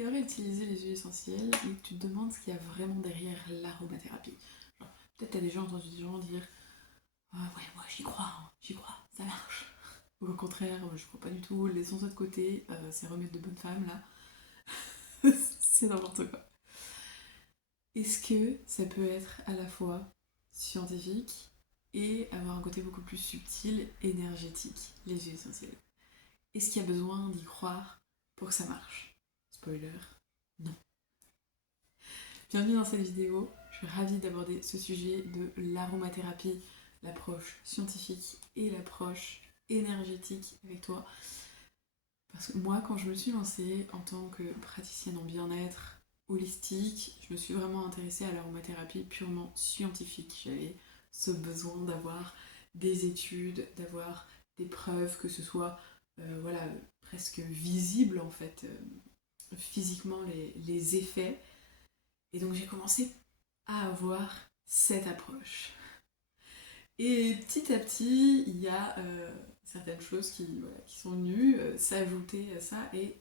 tu aimerais utiliser les huiles essentielles et que tu te demandes ce qu'il y a vraiment derrière l'aromathérapie. Genre, peut-être t'as déjà entendu des gens dire ah ouais, moi j'y crois, ça marche. Ou au contraire, je crois pas du tout, laissons ça de côté, c'est remède de bonne femme là. C'est n'importe quoi. Est-ce que ça peut être à la fois scientifique et avoir un côté beaucoup plus subtil, énergétique, les huiles essentielles? Est-ce qu'il y a besoin d'y croire pour que ça marche? Spoiler, non. Bienvenue dans cette vidéo, je suis ravie d'aborder ce sujet de l'aromathérapie, l'approche scientifique et l'approche énergétique avec toi. Parce que moi, quand je me suis lancée en tant que praticienne en bien-être holistique, je me suis vraiment intéressée à l'aromathérapie purement scientifique. J'avais ce besoin d'avoir des études, d'avoir des preuves, que ce soit voilà, presque visible en fait, physiquement les effets. Et donc j'ai commencé à avoir cette approche. Et petit à petit, il y a certaines choses qui sont venues s'ajouter à ça et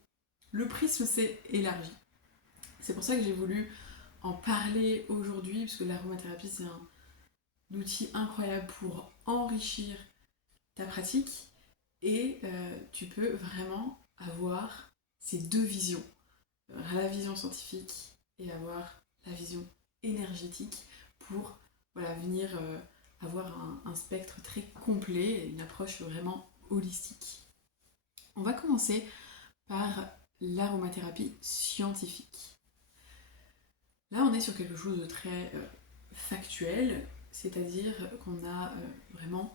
le prisme s'est élargi. C'est pour ça que j'ai voulu en parler aujourd'hui, parce que l'aromathérapie c'est un outil incroyable pour enrichir ta pratique et tu peux vraiment avoir ces deux visions, la vision scientifique et avoir la vision énergétique pour voilà, venir avoir un spectre très complet et une approche vraiment holistique. On va commencer par l'aromathérapie scientifique. Là, on est sur quelque chose de très factuel, c'est-à-dire qu'on a vraiment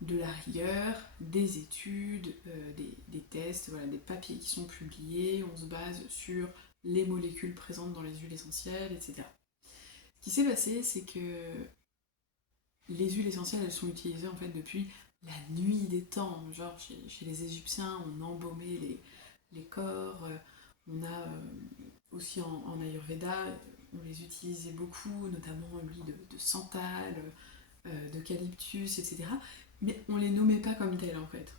de la rigueur, des études, des tests, voilà, des papiers qui sont publiés, on se base sur les molécules présentes dans les huiles essentielles, etc. Ce qui s'est passé, c'est que les huiles essentielles, elles sont utilisées en fait depuis la nuit des temps. Genre chez les Égyptiens, on embaumait les corps, on a aussi en Ayurveda, on les utilisait beaucoup, notamment l'huile de santal, d'eucalyptus, etc. Mais on les nommait pas comme telles en fait.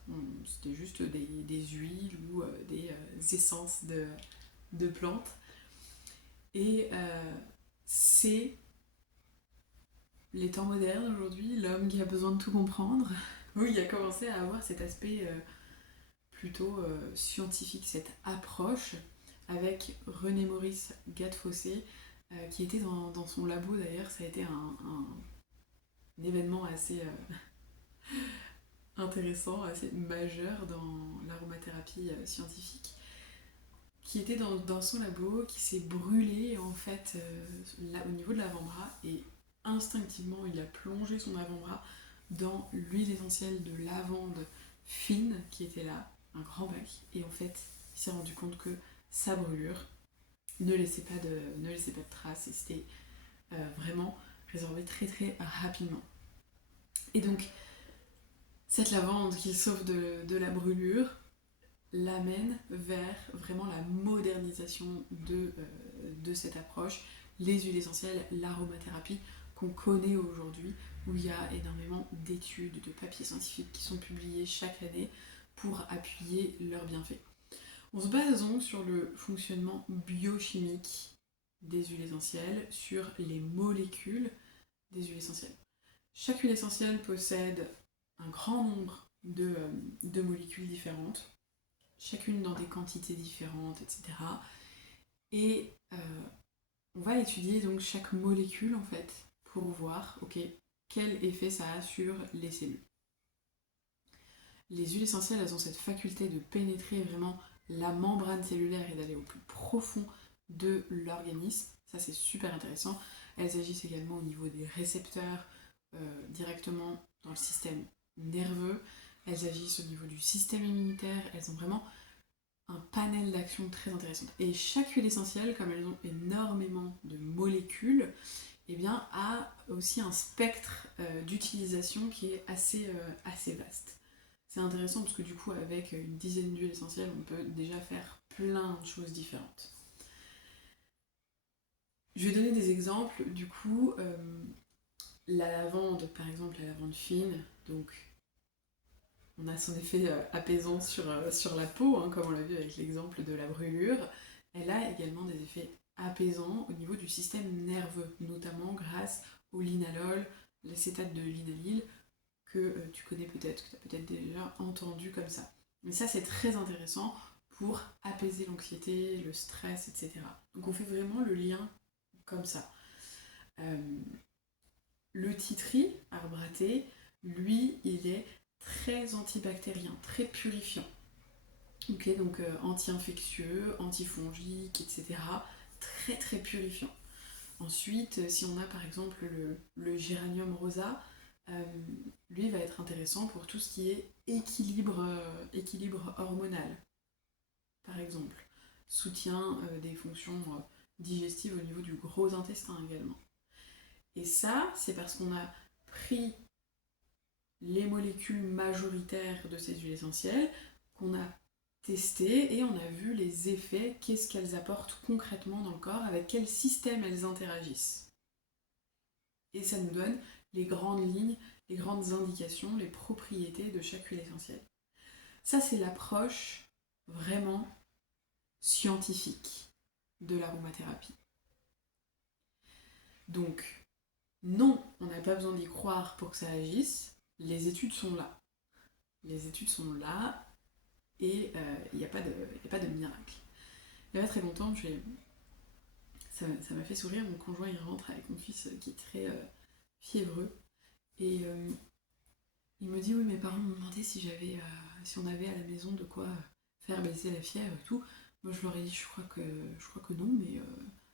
C'était juste des huiles ou des essences de plantes. Et c'est les temps modernes aujourd'hui, l'homme qui a besoin de tout comprendre, où il a commencé à avoir cet aspect plutôt scientifique, cette approche avec René Maurice Gattefossé, qui était dans son labo d'ailleurs. Ça a été un événement assez intéressant, assez majeur dans l'aromathérapie scientifique, qui était dans son labo, qui s'est brûlé en fait là, au niveau de l'avant-bras, et instinctivement il a plongé son avant-bras dans l'huile essentielle de lavande fine qui était là, un grand bac, et en fait il s'est rendu compte que sa brûlure ne laissait pas de traces et c'était vraiment résorbé très très rapidement. Et donc cette lavande qu'il sauve de la brûlure l'amène vers vraiment la modernisation de cette approche, les huiles essentielles, l'aromathérapie qu'on connaît aujourd'hui, où il y a énormément d'études, de papiers scientifiques qui sont publiés chaque année pour appuyer leurs bienfaits. On se base donc sur le fonctionnement biochimique des huiles essentielles, sur les molécules des huiles essentielles. Chaque huile essentielle possède un grand nombre de molécules différentes, chacune dans des quantités différentes, etc. Et on va étudier donc chaque molécule en fait pour voir ok, quel effet ça a sur les cellules. Les huiles essentielles, elles ont cette faculté de pénétrer vraiment la membrane cellulaire et d'aller au plus profond de l'organisme. Ça c'est super intéressant. Elles agissent également au niveau des récepteurs, directement dans le système nerveux. Elles agissent au niveau du système immunitaire. Elles ont vraiment un panel d'actions très intéressant. Et chaque huile essentielle, comme elles ont énormément de molécules, eh bien, a aussi un spectre d'utilisation qui est assez vaste. C'est intéressant parce que du coup, avec une dizaine d'huiles essentielles, on peut déjà faire plein de choses différentes. Je vais donner des exemples. Du coup, la lavande, par exemple, la lavande fine, donc on a son effet apaisant sur la peau, hein, comme on l'a vu avec l'exemple de la brûlure, elle a également des effets apaisants au niveau du système nerveux, notamment grâce au linalol, l'acétate de linalyle, que tu connais peut-être, que tu as peut-être déjà entendu comme ça. Mais ça, c'est très intéressant pour apaiser l'anxiété, le stress, etc. Donc on fait vraiment le lien comme ça. Le titri, arbre à thé, lui, il est très antibactérien, très purifiant. Ok, donc anti-infectieux, antifongique, etc. Très très purifiant. Ensuite, si on a par exemple le géranium rosa, euh, lui va être intéressant pour tout ce qui est équilibre hormonal, par exemple. Soutien des fonctions digestives au niveau du gros intestin également. Et ça, c'est parce qu'on a pris les molécules majoritaires de ces huiles essentielles, qu'on a testé et on a vu les effets, qu'est-ce qu'elles apportent concrètement dans le corps, avec quel système elles interagissent. Et ça nous donne les grandes lignes, les grandes indications, les propriétés de chaque huile essentielle. Ça, c'est l'approche vraiment scientifique de l'aromathérapie. Donc, non, on n'a pas besoin d'y croire pour que ça agisse, les études sont là. Les études sont là et il n'y a pas de miracle. Il n'y a pas très longtemps, ça m'a fait sourire, mon conjoint il rentre avec mon fils qui est très fiévreux et il me dit oui mes parents m'ont demandé si on avait à la maison de quoi faire baisser la fièvre et tout. Moi je leur ai dit je crois que non, mais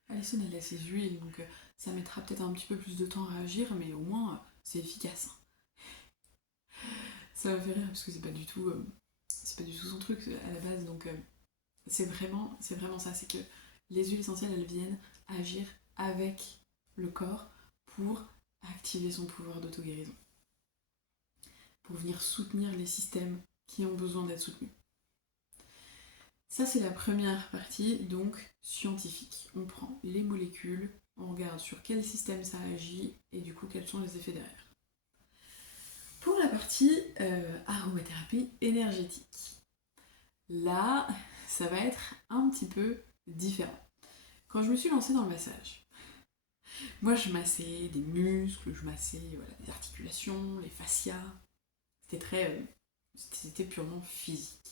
Alison elle a ses huiles donc ça mettra peut-être un petit peu plus de temps à réagir, mais au moins c'est efficace. Ça m'a fait rire parce que c'est pas du tout son truc à la base, donc c'est vraiment ça, c'est que les huiles essentielles elles viennent agir avec le corps pour activer son pouvoir d'auto-guérison, pour venir soutenir les systèmes qui ont besoin d'être soutenus. Ça, c'est la première partie, donc scientifique. On prend les molécules, on regarde sur quel système ça agit et du coup quels sont les effets derrière. Pour la partie aromathérapie énergétique, là, ça va être un petit peu différent. Quand je me suis lancée dans le massage, moi je massais des muscles, je massais les articulations, les fascias. C'était purement physique.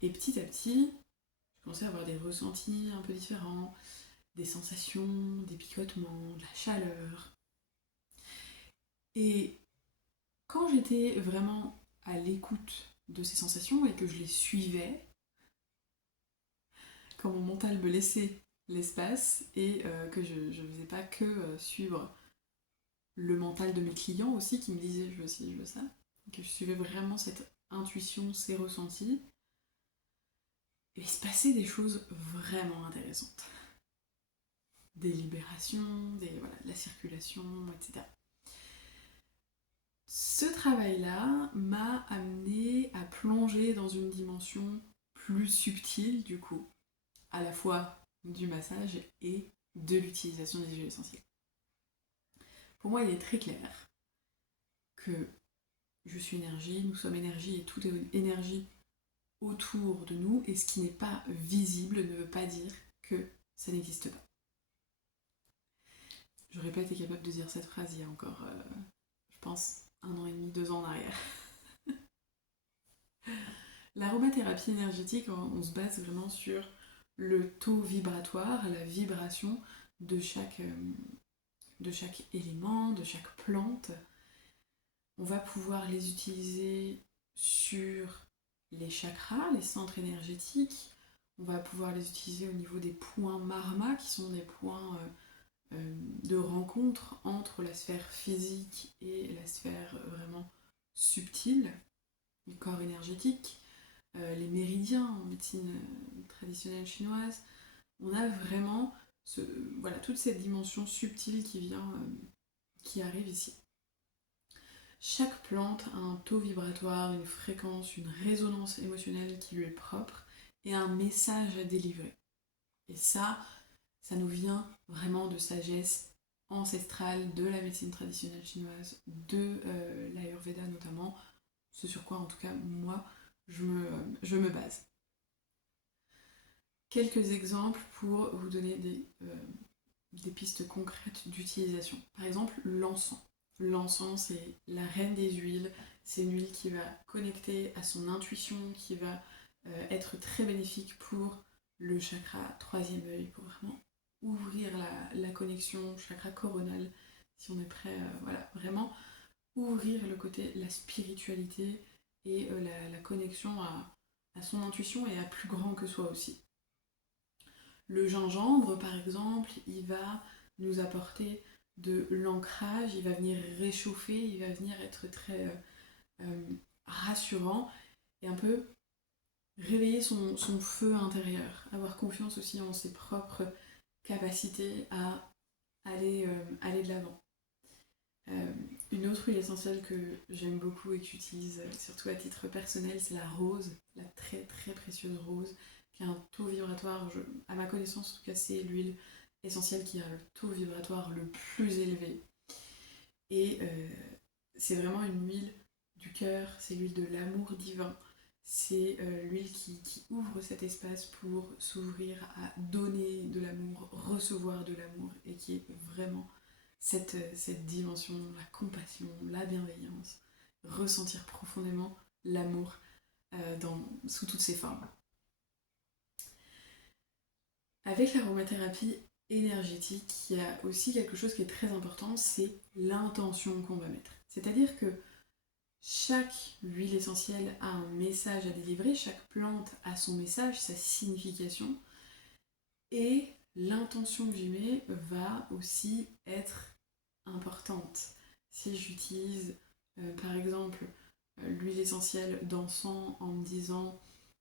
Et petit à petit, je commençais à avoir des ressentis un peu différents, des sensations, des picotements, de la chaleur. Et quand j'étais vraiment à l'écoute de ces sensations et que je les suivais, quand mon mental me laissait l'espace et que je ne faisais pas que suivre le mental de mes clients aussi qui me disaient je veux ci, je veux ça, que je suivais vraiment cette intuition, ces ressentis, et il se passait des choses vraiment intéressantes. Des libérations, de la circulation, etc. Ce travail-là m'a amené à plonger dans une dimension plus subtile du coup, à la fois du massage et de l'utilisation des huiles essentielles. Pour moi, il est très clair que je suis énergie, nous sommes énergie et tout est énergie autour de nous, et ce qui n'est pas visible ne veut pas dire que ça n'existe pas. J'aurais pas été capable de dire cette phrase il y a encore, je pense, 1 an et demi, 2 ans en arrière. L'aromathérapie énergétique, on se base vraiment sur le taux vibratoire, la vibration de chaque élément, de chaque plante. On va pouvoir les utiliser sur les chakras, les centres énergétiques. On va pouvoir les utiliser au niveau des points marma, qui sont des points de rencontre entre la sphère physique et la sphère vraiment subtile, le corps énergétique. Les méridiens en médecine traditionnelle chinoise. On a vraiment toute cette dimension subtile qui arrive ici. Chaque plante a un taux vibratoire, une fréquence, une résonance émotionnelle qui lui est propre et un message à délivrer. Et ça nous vient vraiment de sagesse ancestrale de la médecine traditionnelle chinoise, de l'Ayurveda notamment, ce sur quoi en tout cas moi je me base. Quelques exemples pour vous donner des pistes concrètes d'utilisation. Par exemple, l'encens. L'encens, c'est la reine des huiles. C'est une huile qui va connecter à son intuition, qui va être très bénéfique pour le chakra troisième œil, pour vraiment ouvrir la connexion chakra coronal, si on est prêt, voilà, vraiment ouvrir le côté, la spiritualité et la connexion à son intuition et à plus grand que soi aussi. Le gingembre, par exemple, il va nous apporter de l'ancrage, il va venir réchauffer, il va venir être très rassurant et un peu réveiller son feu intérieur, avoir confiance aussi en ses propres capacités à aller de l'avant. Une autre huile essentielle que j'aime beaucoup et que j'utilise surtout à titre personnel, c'est la rose, la très très précieuse rose, qui a un taux vibratoire, à ma connaissance en tout cas, c'est l'huile essentielle qui a le taux vibratoire le plus élevé. Et c'est vraiment une huile du cœur, c'est l'huile de l'amour divin, c'est l'huile qui ouvre cet espace pour s'ouvrir à donner de l'amour, recevoir de l'amour, et qui est vraiment cette dimension, la compassion, la bienveillance, ressentir profondément l'amour sous toutes ses formes. Avec l'aromathérapie énergétique, il y a aussi quelque chose qui est très important, c'est l'intention qu'on va mettre. C'est-à-dire que chaque huile essentielle a un message à délivrer, chaque plante a son message, sa signification, et l'intention que j'y mets va aussi être importante. Si j'utilise par exemple l'huile essentielle d'encens en me disant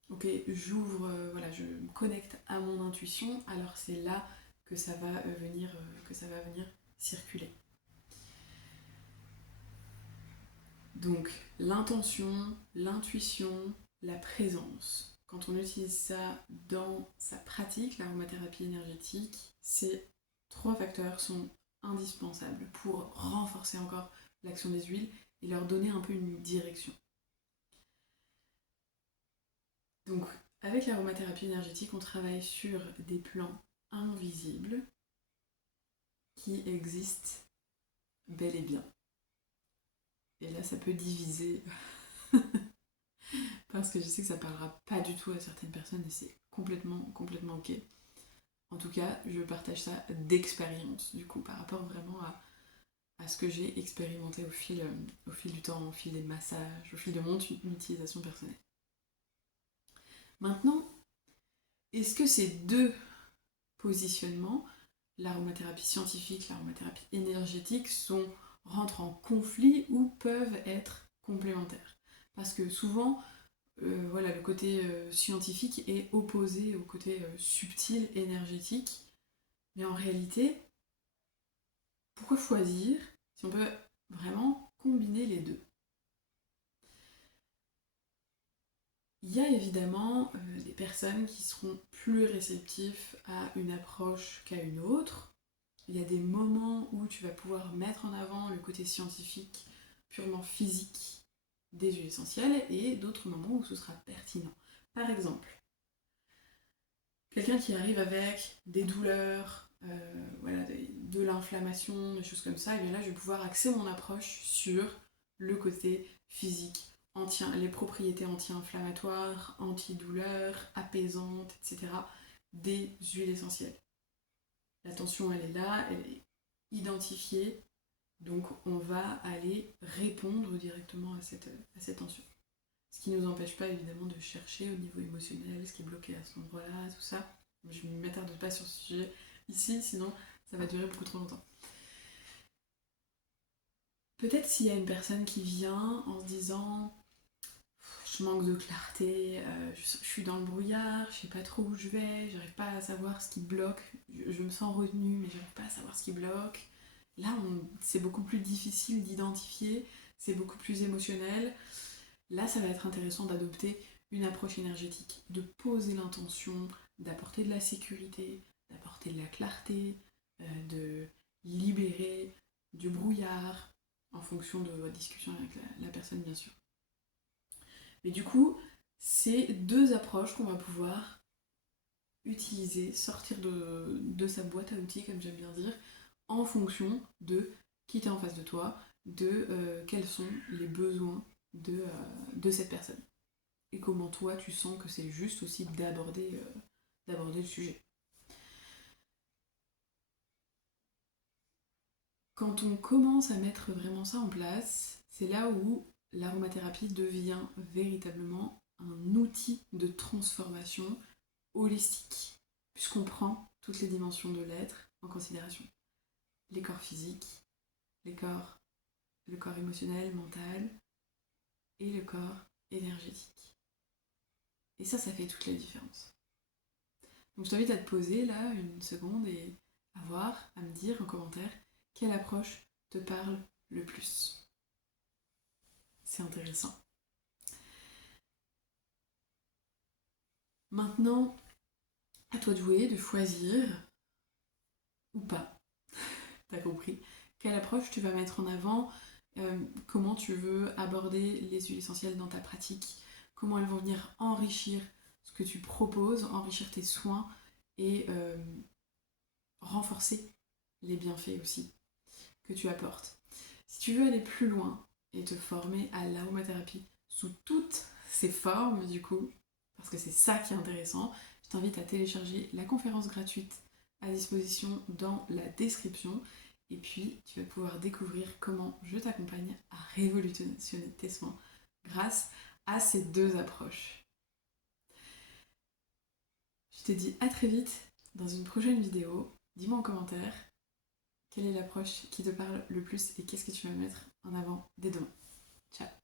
ok, j'ouvre, voilà, je me connecte à mon intuition, alors c'est là que ça va venir circuler. Donc l'intention, l'intuition, la présence. Quand on utilise ça dans sa pratique, l'aromathérapie énergétique, ces 3 facteurs sont indispensables pour renforcer encore l'action des huiles et leur donner un peu une direction. Donc avec l'aromathérapie énergétique, on travaille sur des plans invisibles qui existent bel et bien. Et là, ça peut diviser parce que je sais que ça parlera pas du tout à certaines personnes et c'est complètement ok. En tout cas, je partage ça d'expérience, du coup, par rapport vraiment à ce que j'ai expérimenté au fil du temps, au fil des massages, au fil de mon utilisation personnelle. Maintenant, est-ce que ces deux positionnements, l'aromathérapie scientifique, l'aromathérapie énergétique, rentrent en conflit ou peuvent être complémentaires? Parce que souvent, voilà, le côté scientifique est opposé au côté subtil, énergétique. Mais en réalité, pourquoi choisir si on peut vraiment combiner les deux? Il y a évidemment des personnes qui seront plus réceptifs à une approche qu'à une autre. Il y a des moments où tu vas pouvoir mettre en avant le côté scientifique, purement physique des huiles essentielles, et d'autres moments où ce sera pertinent. Par exemple, quelqu'un qui arrive avec des douleurs, voilà, de l'inflammation, des choses comme ça, et bien là je vais pouvoir axer mon approche sur le côté physique, les propriétés anti-inflammatoires, antidouleurs, apaisantes, etc. des huiles essentielles. La tension elle est là, elle est identifiée, donc on va aller répondre directement à cette tension. Ce qui ne nous empêche pas évidemment de chercher au niveau émotionnel ce qui est bloqué à cet endroit-là, tout ça. Je ne m'attarde pas sur ce sujet ici, sinon ça va durer beaucoup trop longtemps. Peut-être s'il y a une personne qui vient en se disant je manque de clarté, je suis dans le brouillard, je sais pas trop où je vais, j'arrive pas à savoir ce qui bloque, je me sens retenue mais j'arrive pas à savoir ce qui bloque. Là, c'est beaucoup plus difficile d'identifier, c'est beaucoup plus émotionnel. Là, ça va être intéressant d'adopter une approche énergétique, de poser l'intention, d'apporter de la sécurité, d'apporter de la clarté, de libérer du brouillard, en fonction de votre discussion avec la personne, bien sûr. Mais du coup, c'est 2 approches qu'on va pouvoir utiliser, sortir de sa boîte à outils, comme j'aime bien dire, en fonction de qui t'es en face de toi, de quels sont les besoins de cette personne. Et comment toi tu sens que c'est juste aussi d'aborder le sujet. Quand on commence à mettre vraiment ça en place, c'est là où l'aromathérapie devient véritablement un outil de transformation holistique, puisqu'on prend toutes les dimensions de l'être en considération. Les corps physiques, les corps, le corps émotionnel, mental, et le corps énergétique. Et ça fait toute la différence. Donc je t'invite à te poser là une seconde et à me dire en commentaire quelle approche te parle le plus. C'est intéressant. Maintenant, à toi de jouer, de choisir, ou pas, t'as compris, quelle approche tu vas mettre en avant, comment tu veux aborder les huiles essentielles dans ta pratique, comment elles vont venir enrichir ce que tu proposes, enrichir tes soins et renforcer les bienfaits aussi que tu apportes. Si tu veux aller plus loin et te former à l'aromathérapie sous toutes ses formes du coup, parce que c'est ça qui est intéressant, je t'invite à télécharger la conférence gratuite à disposition dans la description et puis tu vas pouvoir découvrir comment je t'accompagne à révolutionner tes soins grâce à ces deux approches. Je te dis à très vite dans une prochaine vidéo. Dis-moi en commentaire quelle est l'approche qui te parle le plus et qu'est-ce que tu vas mettre en avant dès demain. Ciao.